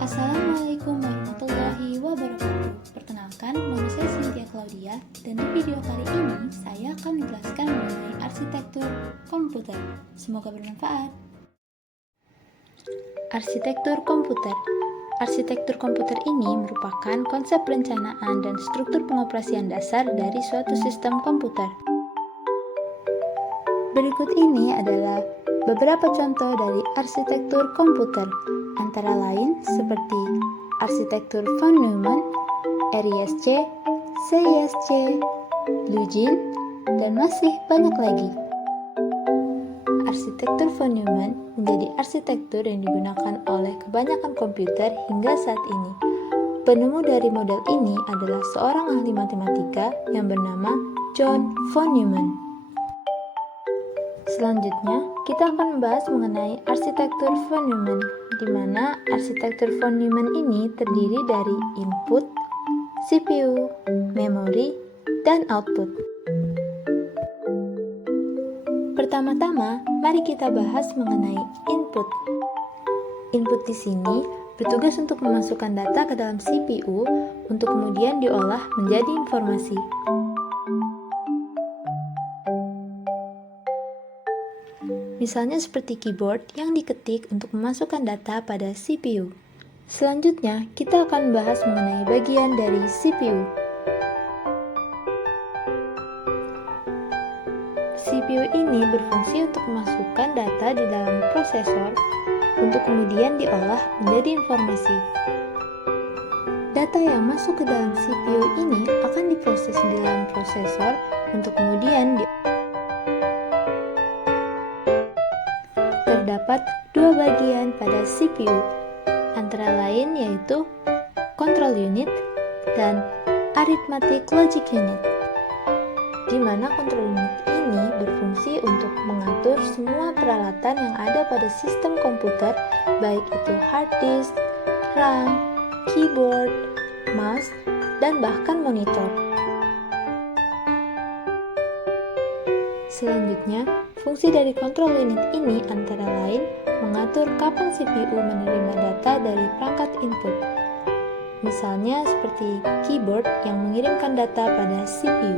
Assalamualaikum warahmatullahi wabarakatuh. Perkenalkan, nama saya Cynthia Claudia dan di video kali ini saya akan menjelaskan mengenai arsitektur komputer. Semoga bermanfaat. Arsitektur komputer. Arsitektur komputer ini merupakan konsep perencanaan dan struktur pengoperasian dasar dari suatu sistem komputer. Berikut ini adalah beberapa contoh dari arsitektur komputer, antara lain seperti arsitektur von Neumann, RISC, CISC, Blue Gene, dan masih banyak lagi. Arsitektur von Neumann menjadi arsitektur yang digunakan oleh kebanyakan komputer hingga saat ini. Penemu dari model ini adalah seorang ahli matematika yang bernama John von Neumann. Selanjutnya, kita akan membahas mengenai arsitektur von Neumann, di mana arsitektur von Neumann ini terdiri dari input, CPU, memori, dan output. Pertama-tama, mari kita bahas mengenai input. Input di sini bertugas untuk memasukkan data ke dalam CPU untuk kemudian diolah menjadi informasi. Misalnya seperti keyboard yang diketik untuk memasukkan data pada CPU. Selanjutnya, kita akan membahas mengenai bagian dari CPU. CPU ini berfungsi untuk memasukkan data di dalam prosesor untuk kemudian diolah menjadi informasi. Data yang masuk ke dalam CPU ini akan diproses di dalam prosesor untuk kemudian Terdapat dua bagian pada CPU, antara lain yaitu control unit dan arithmetic logic unit, di mana control unit ini berfungsi untuk mengatur semua peralatan yang ada pada sistem komputer, baik itu hard disk, RAM, keyboard, mouse, dan bahkan monitor. Selanjutnya, fungsi dari control unit ini antara lain mengatur kapan CPU menerima data dari perangkat input. Misalnya seperti keyboard yang mengirimkan data pada CPU.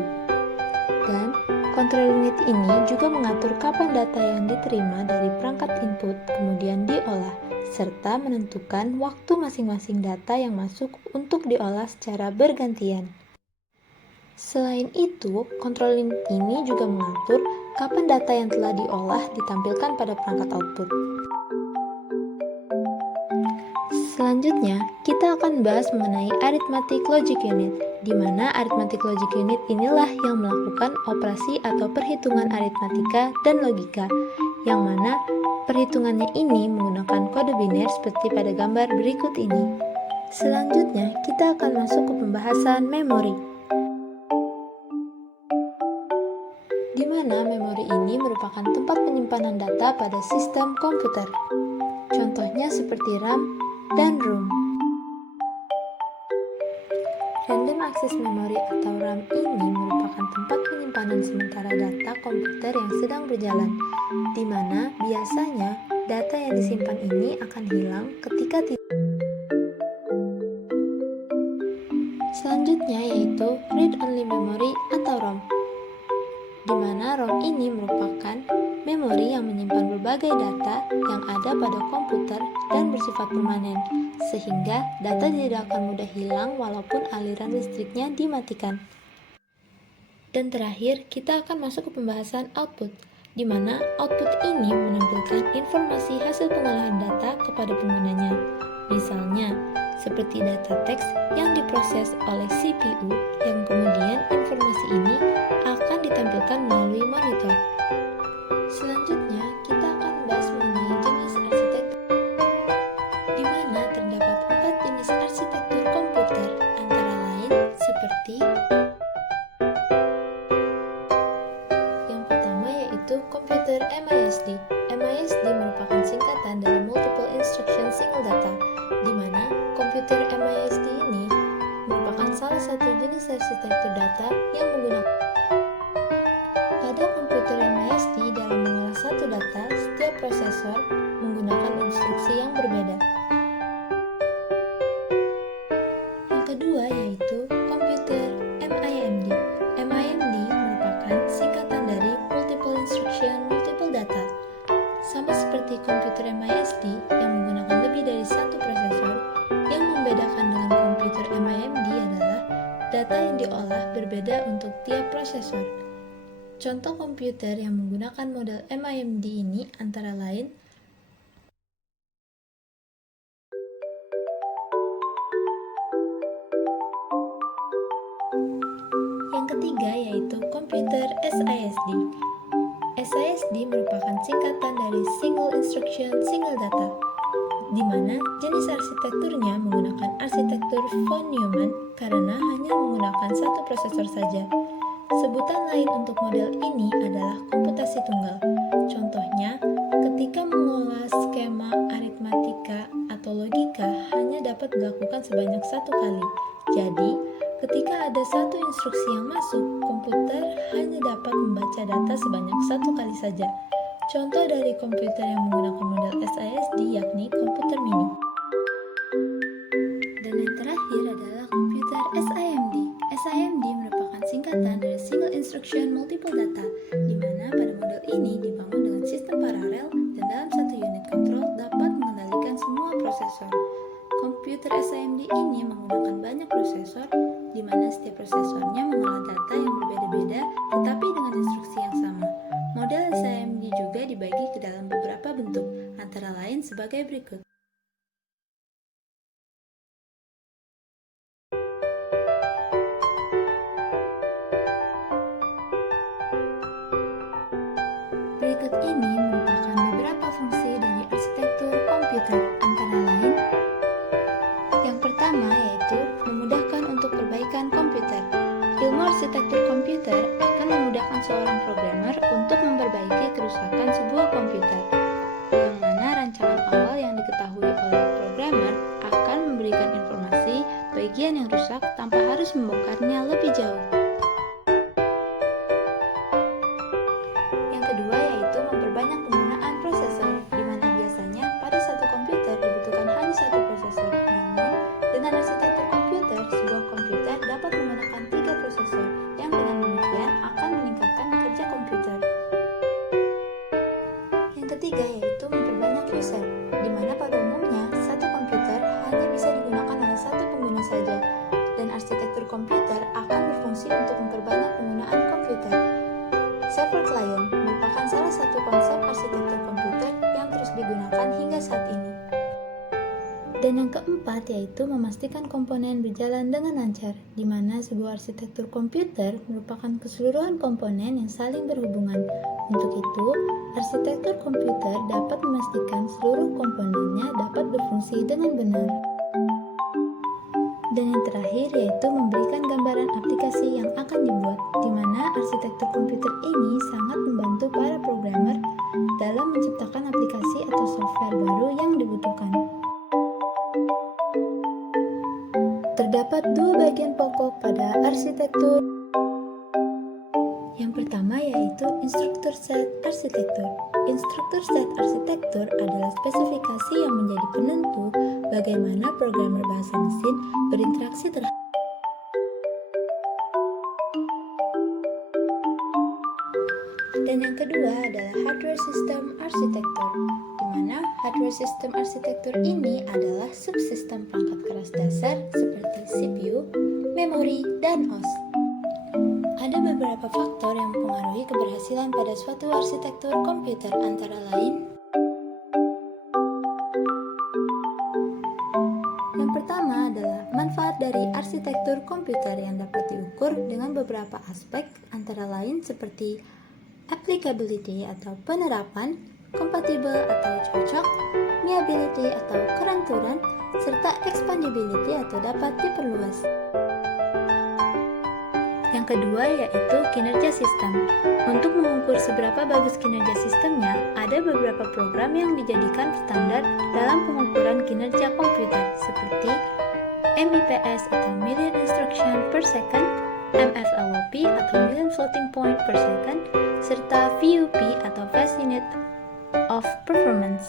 Dan control unit ini juga mengatur kapan data yang diterima dari perangkat input kemudian diolah, serta menentukan waktu masing-masing data yang masuk untuk diolah secara bergantian. Selain itu, control unit ini juga mengatur kapan data yang telah diolah ditampilkan pada perangkat output. Selanjutnya, kita akan membahas mengenai arithmetic logic unit, di mana arithmetic logic unit inilah yang melakukan operasi atau perhitungan aritmatika dan logika, yang mana perhitungannya ini menggunakan kode biner seperti pada gambar berikut ini. Selanjutnya, kita akan masuk ke pembahasan memori, di mana memori ini merupakan tempat penyimpanan data pada sistem komputer. Contohnya seperti RAM dan ROM. Random Access Memory atau RAM ini merupakan tempat penyimpanan sementara data komputer yang sedang berjalan, di mana biasanya data yang disimpan ini akan hilang ketika Selanjutnya yaitu Read Only Memory atau ROM, di mana ROM ini merupakan memori yang menyimpan berbagai data yang ada pada komputer dan bersifat permanen, sehingga data tidak akan mudah hilang walaupun aliran listriknya dimatikan. Dan terakhir, kita akan masuk ke pembahasan output, di mana output ini menampilkan informasi hasil pengolahan data kepada penggunanya. Misalnya, seperti data teks yang diproses oleh CPU, yang kemudian informasi ini akan ditampilkan melalui monitor. Selanjutnya, kita akan membahas mengenai jenis arsitektur, di mana terdapat 4 jenis arsitektur komputer, antara lain seperti yang pertama yaitu komputer MISD. MISD merupakan singkatan dari Multiple Instruction Single Data, di mana komputer MISD ini merupakan salah satu jenis arsitektur data yang menggunakan pada komputer MISD dalam mengolah satu data, setiap prosesor menggunakan instruksi yang berbeda. prosesor. Contoh komputer yang menggunakan model MIMD ini antara lain yang ketiga yaitu komputer SISD. SISD merupakan singkatan dari Single Instruction Single Data, di mana jenis arsitekturnya menggunakan arsitektur von Neumann karena hanya menggunakan satu prosesor saja. Sebutan lain untuk model ini adalah komputasi tunggal. Contohnya, ketika mengolah skema aritmatika atau logika hanya dapat dilakukan sebanyak satu kali. Jadi, ketika ada satu instruksi yang masuk, komputer hanya dapat membaca data sebanyak satu kali saja. Contoh dari komputer yang menggunakan model SISD yakni komputer mini. Dan yang terakhir adalah komputer SIMD. SIMD merupakan singkatan dari Single Instruction Multiple Data, di mana pada model ini dibangun dengan sistem paralel dan dalam satu unit kontrol dapat mengendalikan semua prosesor. Komputer SIMD ini menggunakan banyak prosesor, di mana setiap prosesornya mengolah data yang berbeda-beda tetapi dengan instruksi yang sama. Model SIMD juga dibagi ke dalam beberapa bentuk, antara lain sebagai berikut. Berikut ini merupakan beberapa fungsi dari arsitektur komputer, antara lain yang pertama yaitu memudahkan untuk perbaikan komputer. Ilmu arsitektur komputer akan memudahkan seorang programmer untuk memperbaiki kerusakan sebuah komputer, yang mana rancangan awal yang diketahui oleh programmer akan memberikan informasi bagian yang rusak tanpa harus membongkarnya lebih jauh. Yang kedua yaitu memperbanyak penggunaan prosesor, di mana biasanya pada satu komputer dibutuhkan hanya satu prosesor. Namun, dengan arsitektur komputer, sebuah komputer dapat menggunakan 3 prosesor, yang dengan demikian akan meningkatkan kerja komputer. Yang ketiga yaitu memperbanyak user, di mana pada umumnya satu komputer hanya bisa digunakan oleh satu pengguna saja, dan arsitektur komputer akan berfungsi untuk memperbanyak penggunaan komputer. Server client merupakan salah satu konsep arsitektur komputer yang terus digunakan hingga saat ini. Dan yang keempat yaitu memastikan komponen berjalan dengan lancar, di mana sebuah arsitektur komputer merupakan keseluruhan komponen yang saling berhubungan. Untuk itu, arsitektur komputer dapat memastikan seluruh komponennya dapat berfungsi dengan benar. Dan yang terakhir yaitu memberikan gambaran aplikasi yang akan dibuat, di mana arsitektur komputer ini sangat membantu para programmer dalam menciptakan aplikasi atau software baru yang dibutuhkan. Terdapat 2 bagian pokok pada arsitektur. Yang pertama yaitu instructor set arsitektur. Instructor set arsitektur adalah spesifikasi yang menjadi penentu bagaimana programmer bahasa mesin berinteraksi terhadap. Dan yang kedua adalah hardware system arsitektur, di mana hardware system arsitektur ini adalah subsistem perangkat keras dasar seperti CPU, memori, dan OS. Ada beberapa faktor yang mempengaruhi keberhasilan pada suatu arsitektur komputer, antara lain yang pertama adalah manfaat dari arsitektur komputer yang dapat diukur dengan beberapa aspek, antara lain seperti applicability atau penerapan, compatible atau cocok, viability atau keranturan, serta expandability atau dapat diperluas. Yang kedua yaitu kinerja sistem. Untuk mengukur seberapa bagus kinerja sistemnya, ada beberapa program yang dijadikan standar dalam pengukuran kinerja komputer seperti MIPS atau Million Instruction per Second, MFLOP atau Million Floating Point per Second, serta VUP atau Fast Unit of Performance.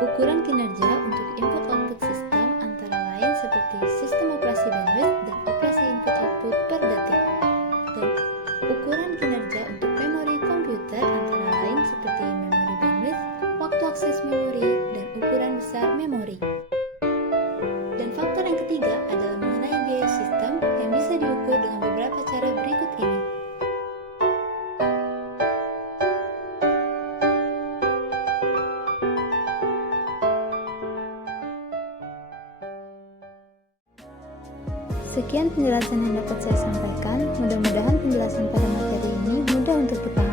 Ukuran kinerja untuk input-output sistem antara lain seperti sistem operasi bandwidth dan operasi input-output per detik. Dan ukuran kinerja untuk memori komputer antara lain seperti memori bandwidth, waktu akses memori, dan ukuran besar memori. Dan faktor yang ketiga Sekian penjelasan yang dapat saya sampaikan. Mudah-mudahan penjelasan pada materi ini mudah untuk dipahami